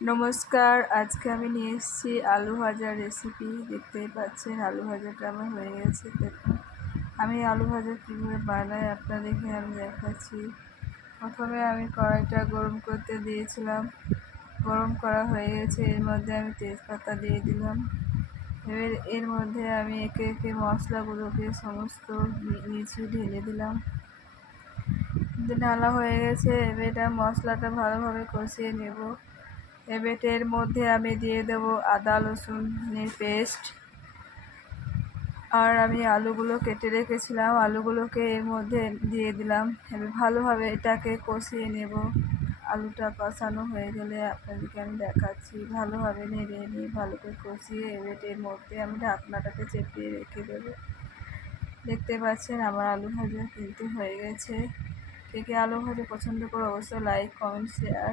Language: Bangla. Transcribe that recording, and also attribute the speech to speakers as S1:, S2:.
S1: নমস্কার, আজকে আমি নিয়ে এসেছি আলু ভাজার রেসিপি দেখতেই পাচ্ছেন, আলু ভাজাটা আমার হয়ে গেছে। দেখুন, আমি আলু ভাজা কীভাবে বানাই আপনাদেরকে আমি দেখাচ্ছি। প্রথমে আমি কড়াইটা গরম করতে দিয়েছিলাম। গরম করা হয়ে গেছে, এর মধ্যে আমি তেজপাতা দিয়ে দিলাম। এবার এর মধ্যে আমি একে একে মশলাগুলোকে সমস্ত নিচে ঢেলে দিলাম। ঢালা হয়ে গেছে, এবার মশলাটা ভালোভাবে কষিয়ে নেব। এবার মধ্যে আমি দিয়ে দেব আদা রসুনের পেস্ট। আর আমি আলুগুলো কেটে রেখেছিলাম। আলুগুলোকে এর মধ্যে দিয়ে দিলাম। ভালোভাবে এটাকে কষিয়ে নেব। আলুটা কষানো হয়ে গেলে আপনাদেরকে আমি দেখাচ্ছি। ভালোভাবে নেড়ে নিয়ে ভালো করে কষিয়ে এবার এর মধ্যে আমি ঢাকনাটাকে চেপিয়ে রেখে দেবো। দেখতে পাচ্ছেন আমার আলু ভাজা কিন্তু হয়ে গেছে। কে কে আলু ভাজা পছন্দ করে অবশ্যই লাইক কমেন্ট শেয়ার